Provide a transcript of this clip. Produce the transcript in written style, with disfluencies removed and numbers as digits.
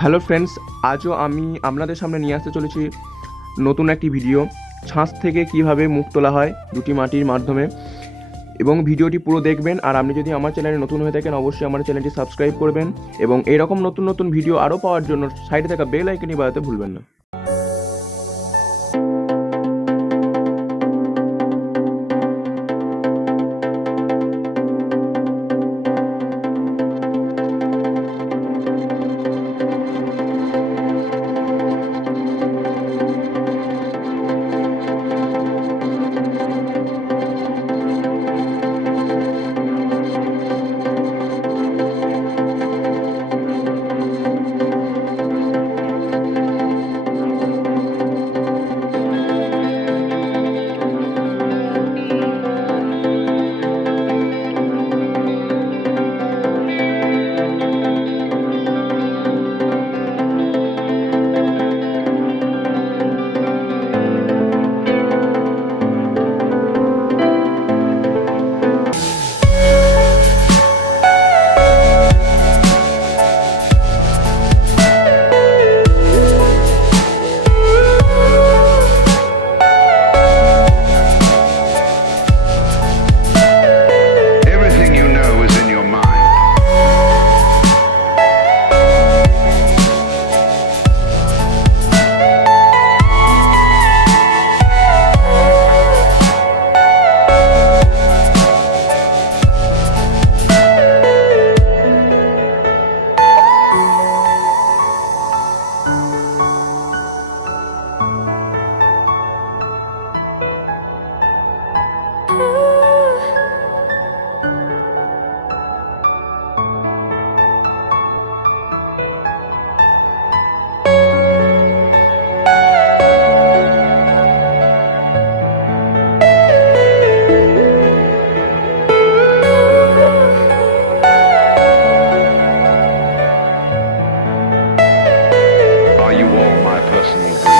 Hello friends, আজও আমি আপনাদের সামনে নিয়ে আসতে চলেছি নতুন একটি ভিডিও। ছাঁচ থেকে কিভাবে মুখ তোলা হয় দুটি মাটির মাধ্যমে, এবং ভিডিওটি পুরো দেখবেন। আর আপনি যদি আমার চ্যানেলে নতুন হয়ে থাকেন, অবশ্যই আমার চ্যানেলটি সাবস্ক্রাইব করবেন, এবং এরকম নতুন নতুন ভিডিও আরও পাওয়ার জন্য সাইডে থাকা বেল আইকনটি বাজাতে ভুলবেন না। Everything you know is in your mind. Are you all my personal dreams?